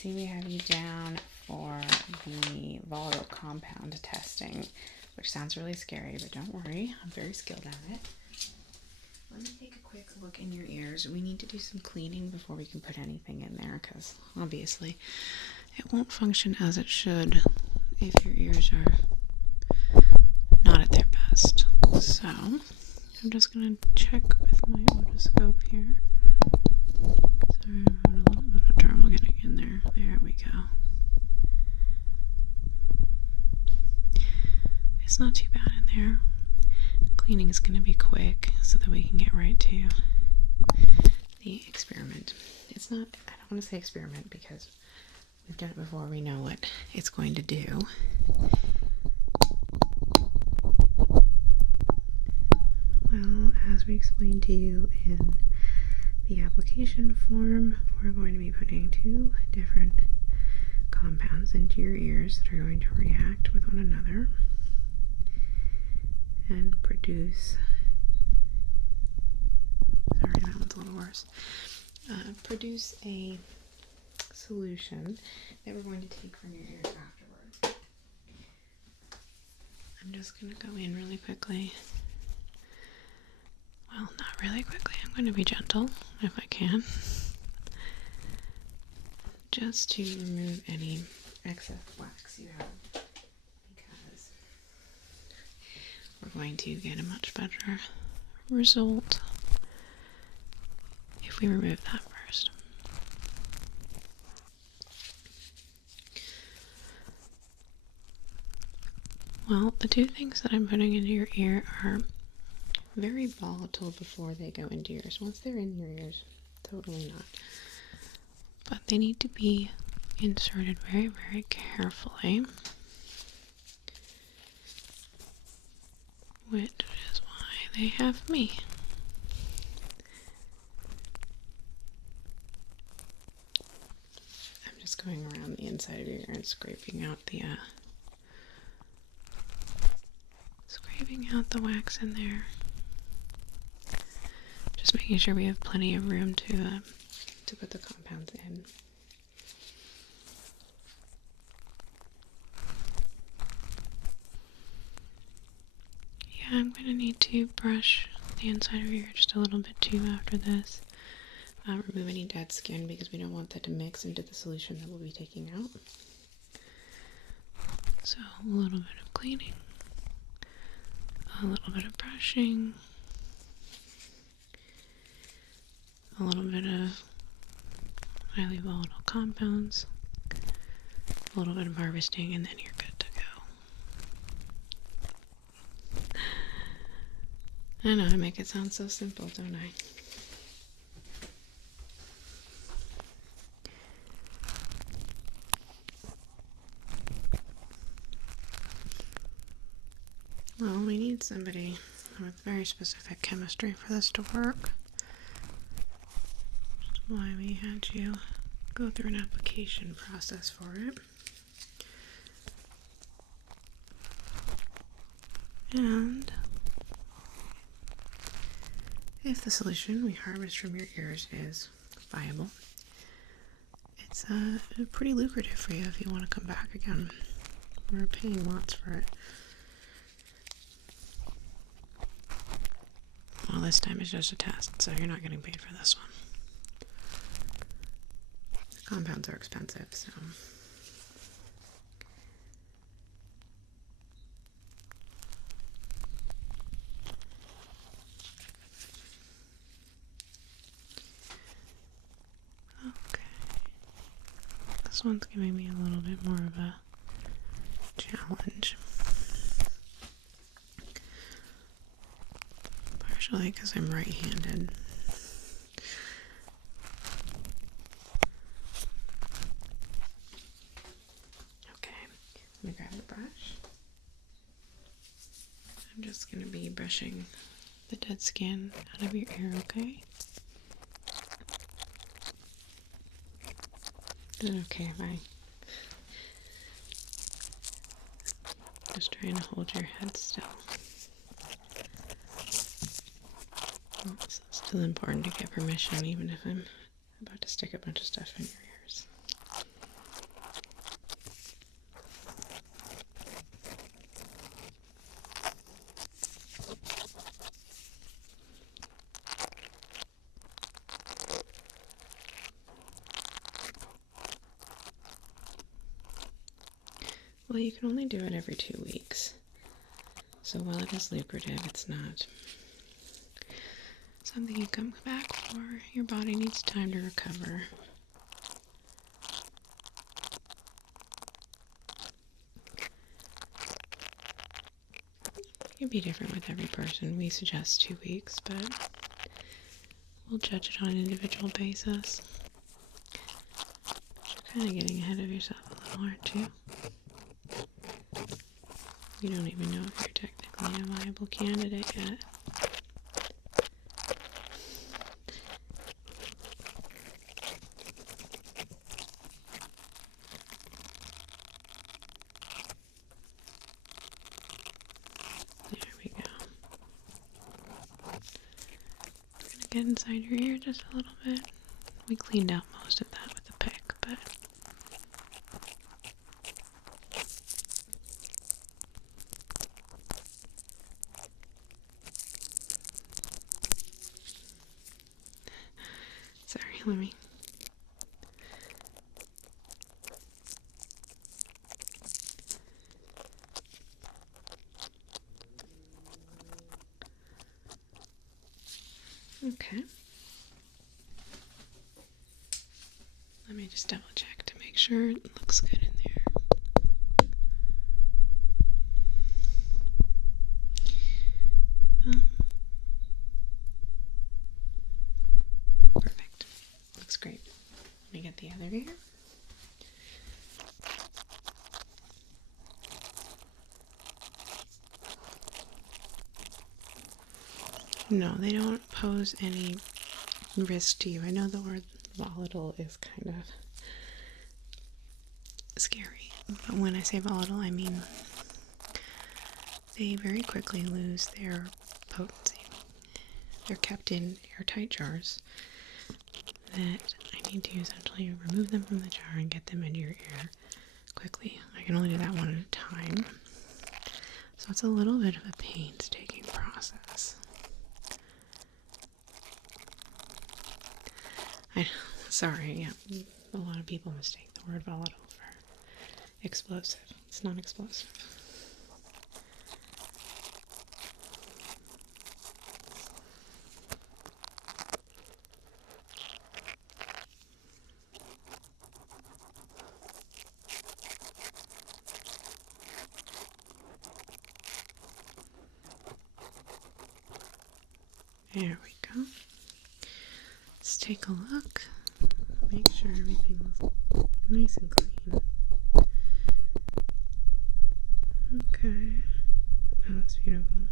see we have you down for the volatile compound testing, which sounds really scary, but don't worry, I'm very skilled at it. Let me take a quick look in your ears. We need to do some cleaning before we can put anything in there, because obviously it won't function as it should if your ears are not at their best. So I'm just going to check with my otoscope here. Sorry, I'm having a little bit of trouble getting in there. There we go. It's not too bad in there. Cleaning is going to be quick so that we can get right to the experiment. It's not, I don't want to say experiment because we've done it before, we know what it's going to do. Well, as we explained to you in the application form, we're going to be putting 2 different compounds into your ears that are going to react with one another and produce, sorry, that one's a little worse, produce a solution that we're going to take from your ears afterwards. I'm just going to go in really quickly. Well, not really quickly. I'm going to be gentle if I can. Just to remove any excess wax you have, because we're going to get a much better result if we remove that first. Well, the 2 things that I'm putting into your ear are very volatile before they go into your ears. Once they're in your ears, totally not. But they need to be inserted very, very carefully, which is why they have me. I'm just going around the inside of your ear and scraping out the wax in there. Just making sure we have plenty of room to put the compounds in. Yeah, I'm going to need to brush the inside of your ear just a little bit too after this. Remove any dead skin because we don't want that to mix into the solution that we'll be taking out. So a little bit of cleaning, a little bit of brushing, a little bit of highly volatile compounds, a little bit of harvesting, and then you're good to go. I know, I make it sound so simple, don't I? Well, we need somebody with very specific chemistry for this to work. That's why we had you go through an application process for it. And if the solution we harvest from your ears is viable, it's pretty lucrative for you if you want to come back again. We're paying lots for it. Well, this time it's just a test, so you're not getting paid for this one. The compounds are expensive, so. Okay. This one's giving me a little bit more of a challenge. Partially because I'm right-handed. Okay, let me grab the brush. I'm just going to be brushing the dead skin out of your ear, okay? Is it okay if I just trying to hold your head still? Well, it's still important to get permission, even if I'm about to stick a bunch of stuff in your ears. Well, you can only do it every 2 weeks. So while it is lucrative, it's not something you come back for. Your body needs time to recover. It can be different with every person. We suggest 2 weeks, but we'll judge it on an individual basis. You're kind of getting ahead of yourself a little, aren't you? You don't even know if you're technically a viable candidate yet. There we go. I'm gonna get inside your ear just a little bit. We cleaned out most of that with the pick, but sorry, let me. Okay. Let me just double check to make sure it looks good in there. Perfect. Looks great. Let me get the other ear. No, they don't pose any risk to you. I know the word volatile is kind of scary, but when I say volatile, I mean they very quickly lose their potency. They're kept in airtight jars that I need to essentially remove them from the jar and get them into your ear quickly. I can only do that one at a time, so it's a little bit of a painstaking process. Sorry, yeah, a lot of people mistake the word volatile for explosive. It's not explosive. There we go. Let's take a look. Make sure everything looks nice and clean. Okay. Oh, that's beautiful.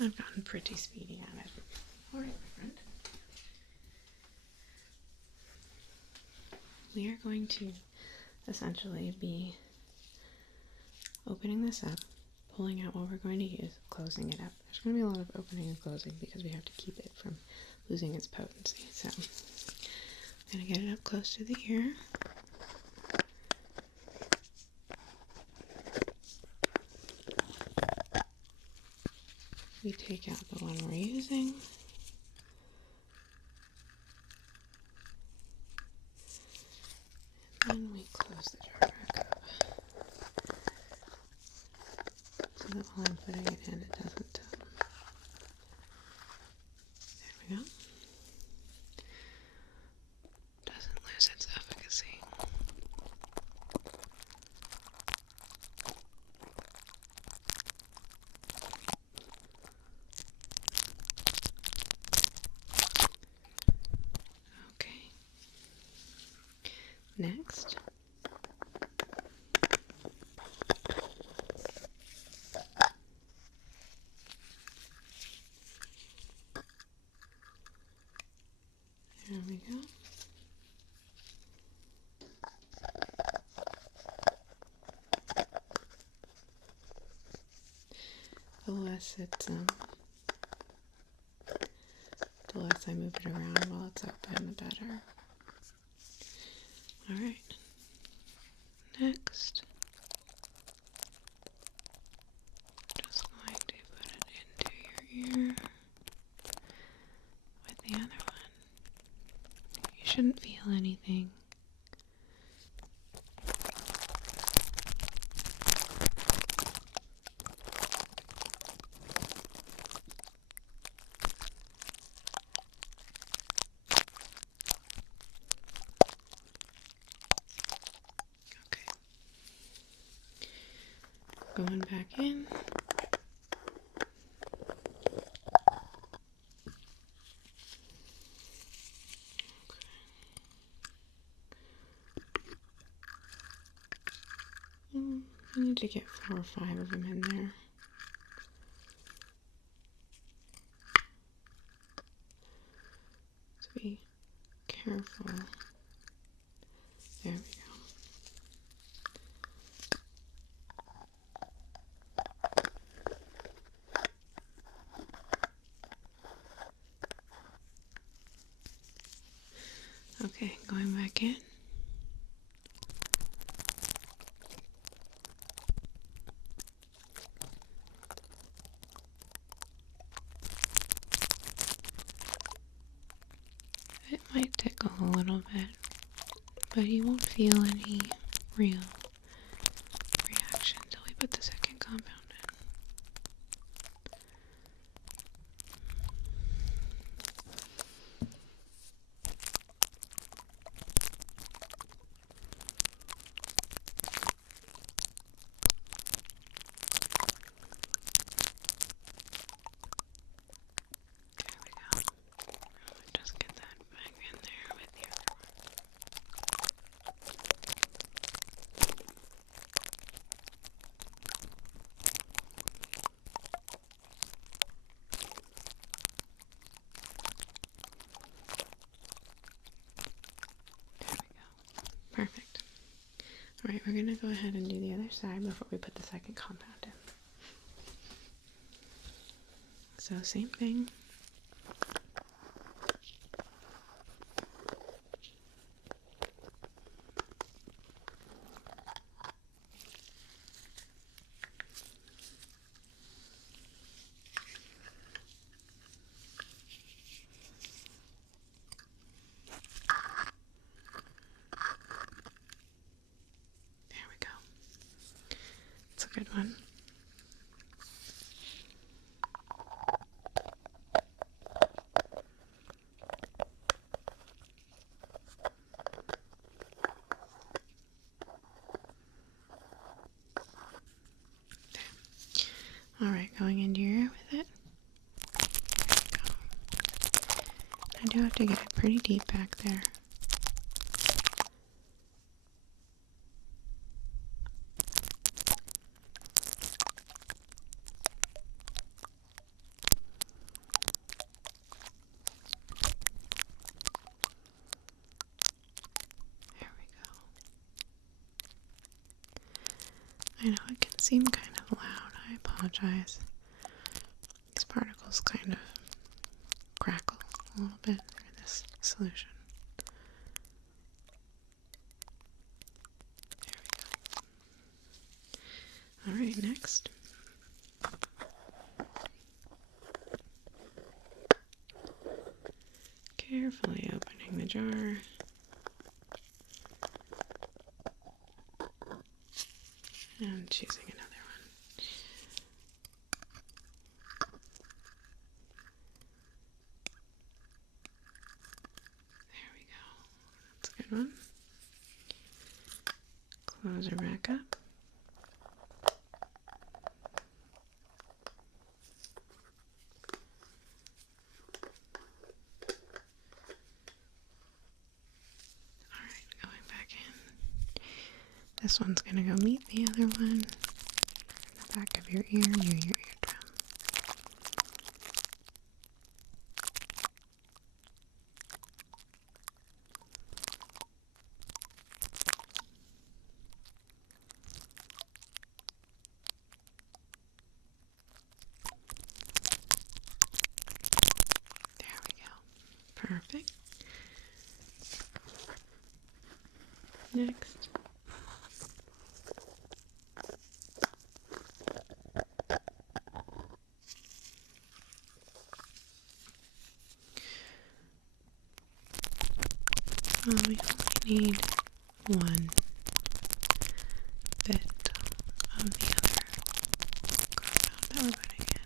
I've gotten pretty speedy at it. Alright, my friend. We are going to essentially be opening this up, pulling out what we're going to use, closing it up. There's going to be a lot of opening and closing because we have to keep it from losing its potency. So I'm going to get it up close to the ear. We take out the one we're using. And then we close the jar back up. So that while I'm putting it in, it doesn't. There we go. Doesn't lose its efficacy. Okay. Next. There we go. The less it's the less I move it around while it's open, the better. Alright. Next. Just going to put it into your ear with the other one. You shouldn't feel anything. going back in. I need to get 4 or 5 of them in there. So be careful. There we go. Okay, going back in. It might tickle a little bit, but you won't feel any real reaction until we put the second compound in. There we go. Just get that back in there with the other one. There we go. Perfect. Alright, we're going to go ahead and do the other side before we put the second compound in. So same thing. There we go. It's a good one. Alright, going into your ear with it. There we go. I do have to get it pretty deep back there. There we go. I know it can seem kind of loud. I apologize. These particles kind of crackle a little bit for this solution. There we go. Alright, next. Carefully opening the jar. And choosing another one. There we go. That's a good one. Close her back up. Alright, going back in. This one's going to go meet the other one in the back of your ear near your eardrum. There we go. Perfect. Next. We only need one bit of the other compound that we're putting in.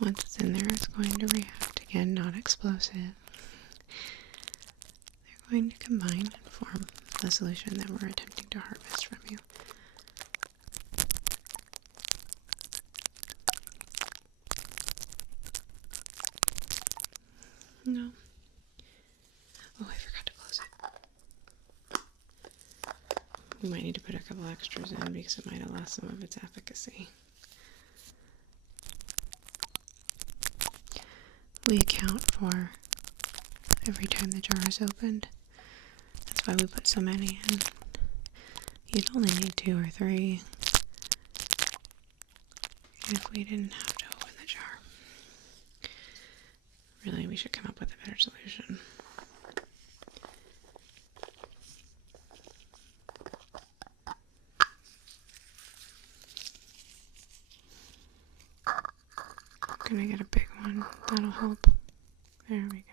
Once it's in there, it's going to react again, not explosive. They're going to combine and form the solution that we're attempting to to harvest from you. No. Oh, I forgot to close it. We might need to put a couple extras in because it might have lost some of its efficacy. We account for every time the jar is opened. That's why we put so many in. You'd only need 2 or 3 if we didn't have to open the jar. Really, we should come up with a better solution. I'm gonna get a big one. That'll help. There we go.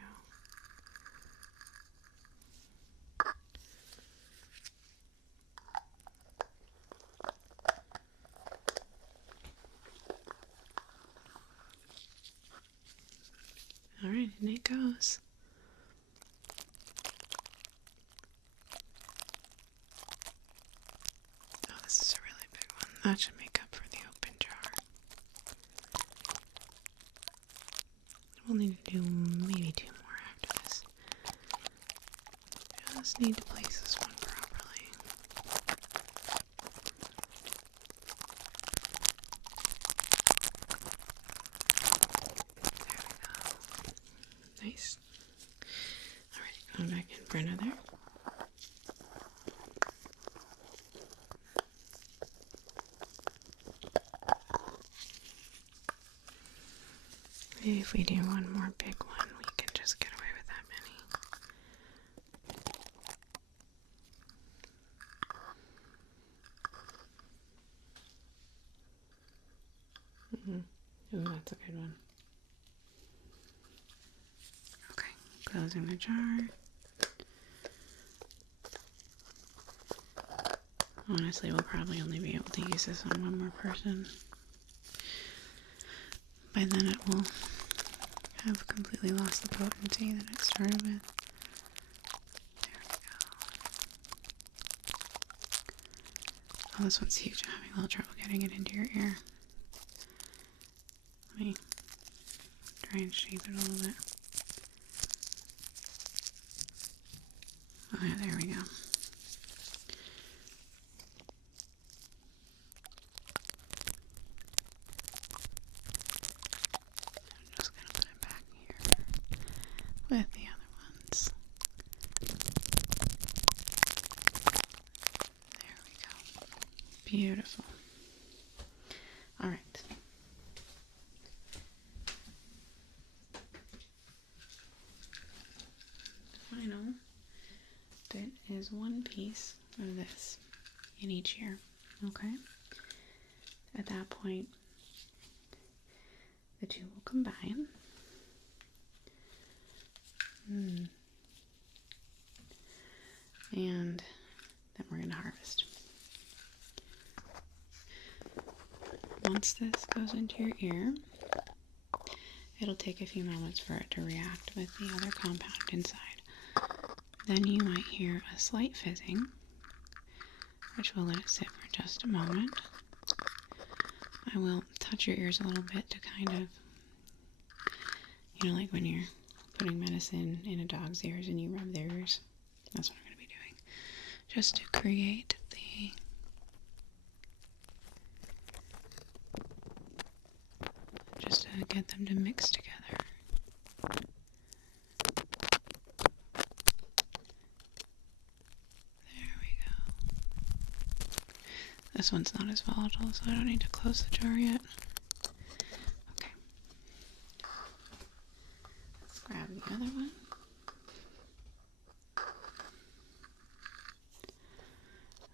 Alright, and it goes. Oh, this is a really big one. That should make up for the open jar. We'll need to do maybe 2 more after this. Just need to place this one properly. There we go. Nice. Alright, going back in for another. If we do one more big one, we can just get away with that many. Ooh, that's a good one. Okay, closing the jar. Honestly, we'll probably only be able to use this on one more person. By then it will have completely lost the potency that it started with. There we go. Oh, this one's huge. I'm having a little trouble getting it into your ear. Let me try and shape it a little bit. Oh yeah, there we go. With the other ones. There we go. Beautiful. Alright. The final bit is 1 piece of this in each ear. Okay? At that point, the 2 will combine. And then we're going to harvest. Once this goes into your ear, it'll take a few moments for it to react with the other compound inside. Then you might hear a slight fizzing, which will let it sit for just a moment. I will touch your ears a little bit to kind of, you know, like when you're putting medicine in a dog's ears and you rub their ears. That's what I'm going to be doing. Just to create the just to get them to mix together. There we go. This one's not as volatile, so I don't need to close the jar yet. Okay. Let's grab the other one.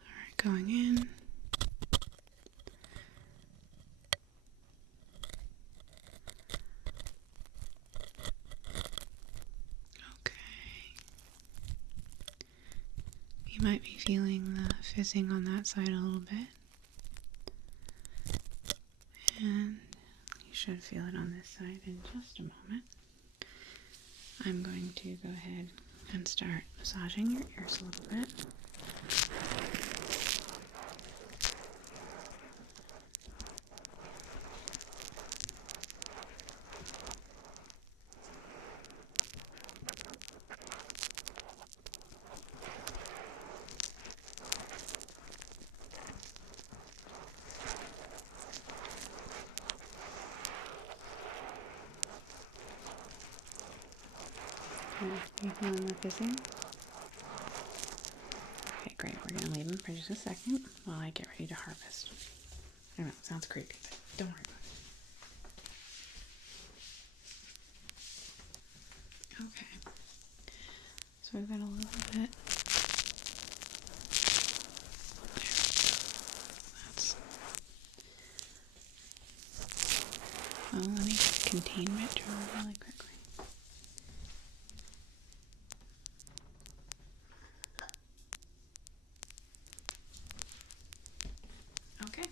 Alright, going in. You might be feeling the fizzing on that side a little bit. And you should feel it on this side in just a moment. I'm going to go ahead and start massaging your ears a little bit. Are you feeling more fizzing? Okay, great. We're going to leave them for just a second while I get ready to harvest. I know, it sounds creepy, but don't worry about it. Okay. So we've got a little bit. That's... Well, let me contain it to really quickly. Okay.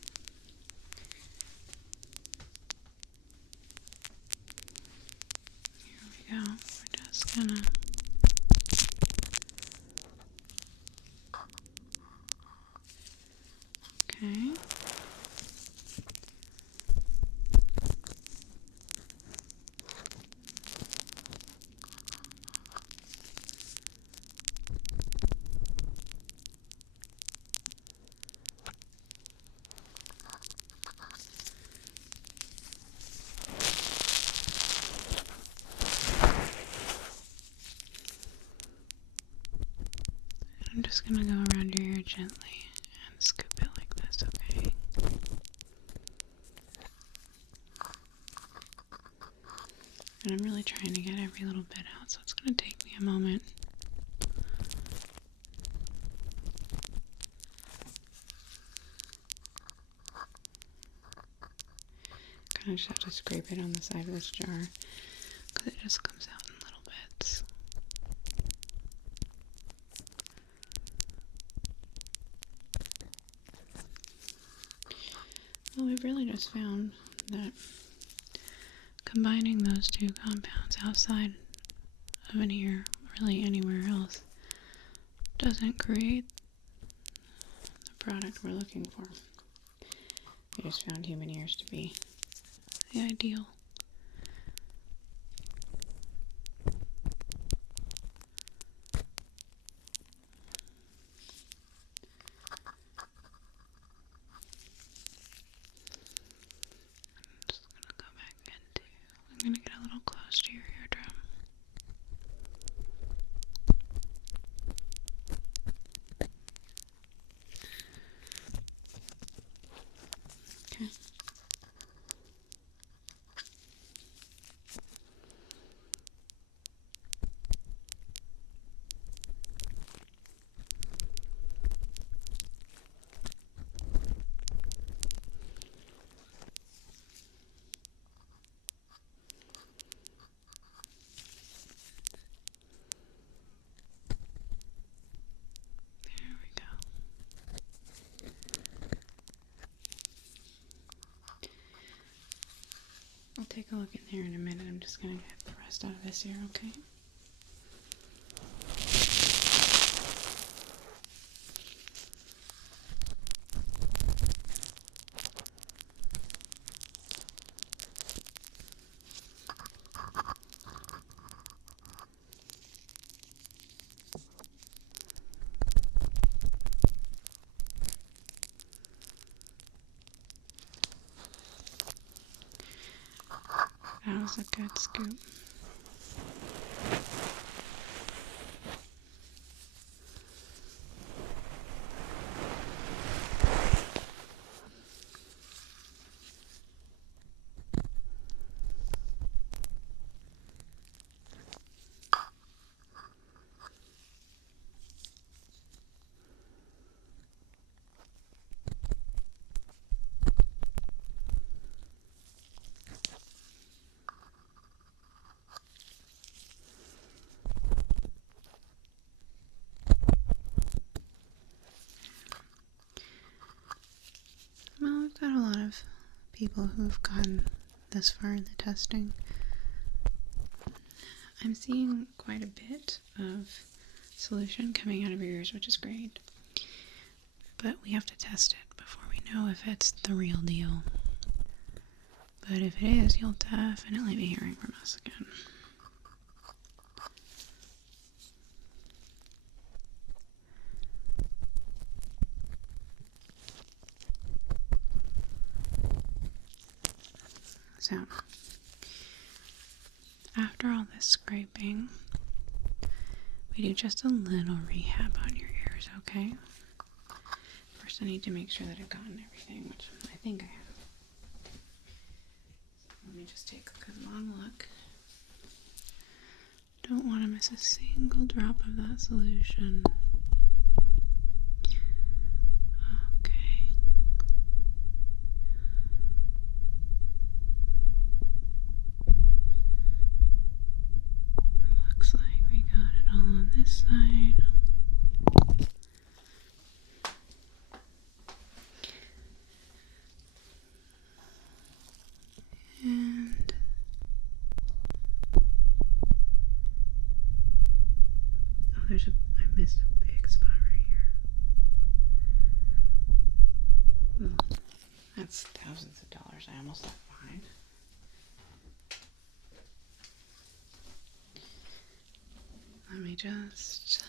Here we go. We're just gonna... Okay. I'm just gonna go around your ear gently and scoop it like this, okay? And I'm really trying to get every little bit out, so it's gonna take me a moment. Kind of just have to scrape it on the side of this jar, because it just comes out in little bits. Well, we've really just found that combining those two compounds outside of an ear, really anywhere else, doesn't create the product we're looking for. We just found human ears to be the ideal. I'm gonna get a little close to your eardrum. Okay. I'll take a look in here in a minute. I'm just going to get the rest out of this ear, okay? That was a good scoop. Well, we've got a lot of people who've gone this far in the testing. I'm seeing quite a bit of solution coming out of your ears, which is great. But we have to test it before we know if it's the real deal. But if it is, you'll definitely be hearing from us again. So, after all this scraping, we do just a little rehab on your ears, okay? First I need to make sure that I've gotten everything, which I think I have. So let me just take a good long look. Don't want to miss a single drop of that solution. Okay. Looks like we got it all on this side. And oh, I missed a big spot right here. Oh, that's thousands of dollars. I almost left behind. Let me just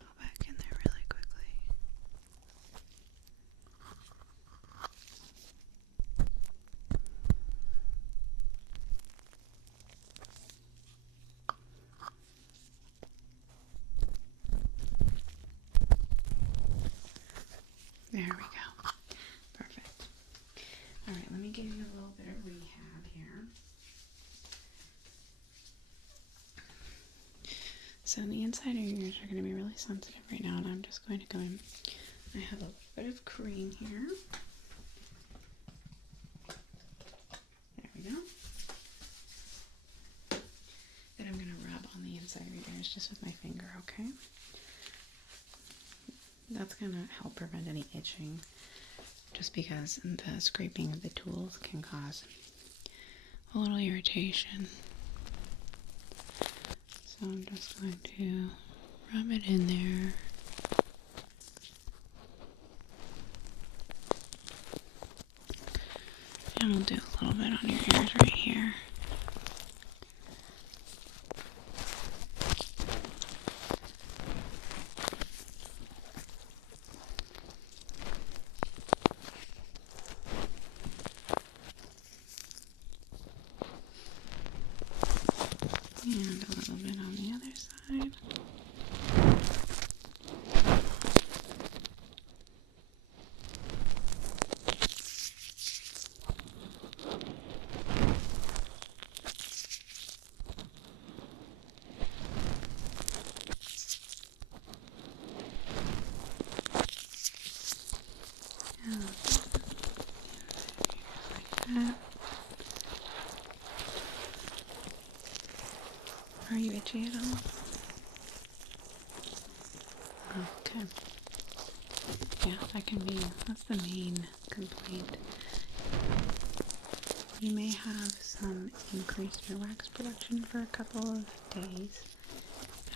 go back in there really quickly. There we go. Perfect. All right, let me give you a little bit of rehab here. So the inside of your ears are going to be really sensitive right now, and I'm just going to go in. I have a little bit of cream here. There we go. That I'm going to rub on the inside of your ears just with my finger, okay? That's going to help prevent any itching, just because the scraping of the tools can cause a little irritation. So I'm just going to rub it in there. And we'll do a little bit on your ears right here. And a little bit on the other side. Are you itchy at all? Okay. Yeah, that's the main complaint. You may have some increased earwax production for a couple of days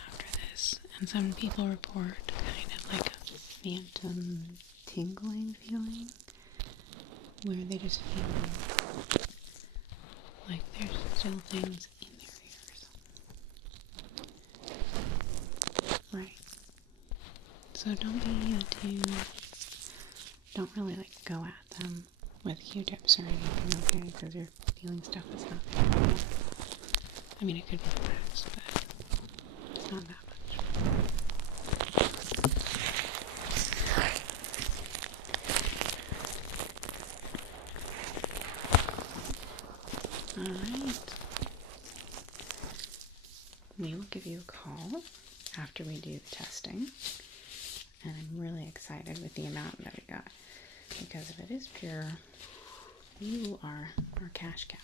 after this, and some people report kind of like a phantom tingling feeling, where they just feel like there's still things in their ears. Right. So don't really like go at them with Q-tips or anything, okay? Because you're feeling stuff that's not there. I mean, it could be wax, but it's not that much. Alright. We will give you a call after we do the testing. And I'm really excited with the amount that we got. Because if it is pure, you are our cash cow.